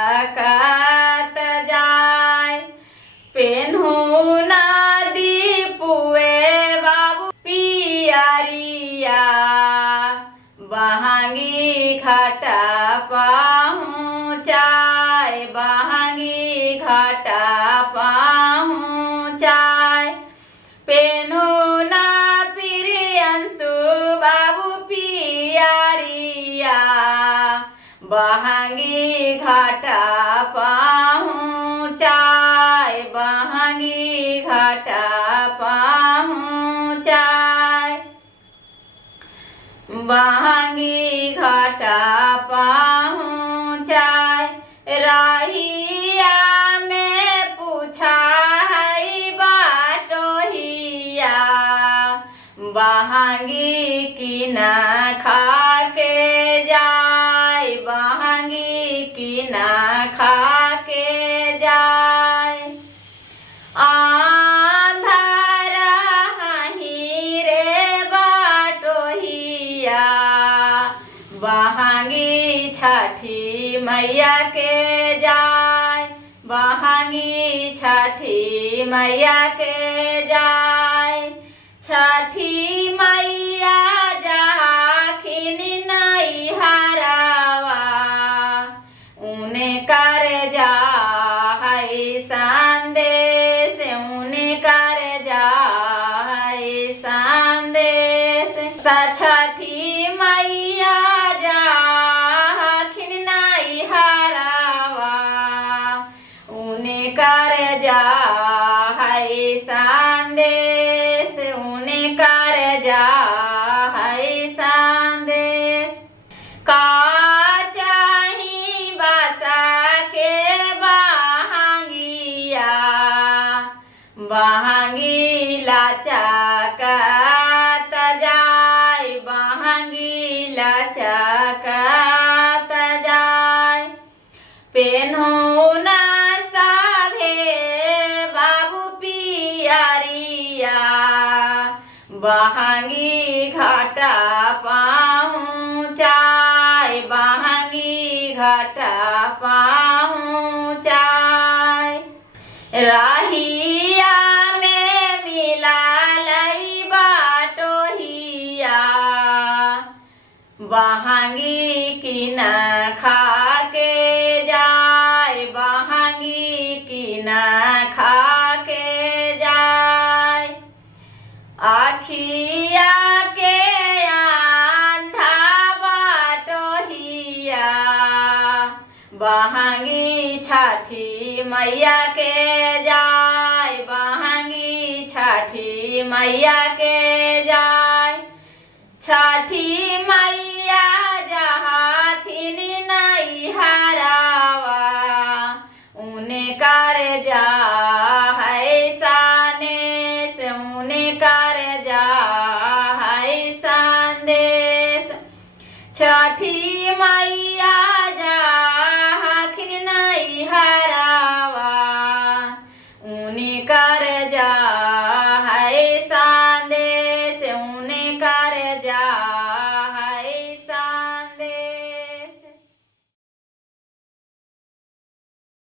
छटकात जाय। पेन्हू नदी पुए बाबू पियरिया, बहंगी घाटा पहुँचाय, बहंगी घाटा पहुँचाय। पेन्हू ना प्रियंशु बाबू पियरिया, बहंगी घाटा पहुँचाय, बहंगी घाटा पहुँचाय, बहंगी घाटा पहुँचाय। रहिया में पूछाई बाटोहिया, बहंगी किना खा के जाय, बहंगी किना खा के जाय। आंधार हाही रे बाटोहिया, बहंगी छठी मैया के जाय, बहंगी छठी मैया के जाय। छठी मैया जाखिन नैहरावा, उने कर जा है संदेश, उने कर जा है संदेश। छठी मैया जाखिन नैहरावा, उने कर जा है संदेश, उने कर जा है संदेश। का चाही बासा के बहंगिया, बहंगी लचकत जाय, बहंगी लचकत जाय। पेन्हू ना सभे बाबू पियरिया, बहंगी घाटा पहुँचाय, बहंगी घाटा पहुँचाय। रहिया में मिलल बाटोहिया, बहंगी किना खा के जाय, बहंगी किना खा के जाय। आखिया के आंधा बाटोहिया, बहंगी छठी मैया के जाय, बहंगी छठी मैया के जाय। छठी मैया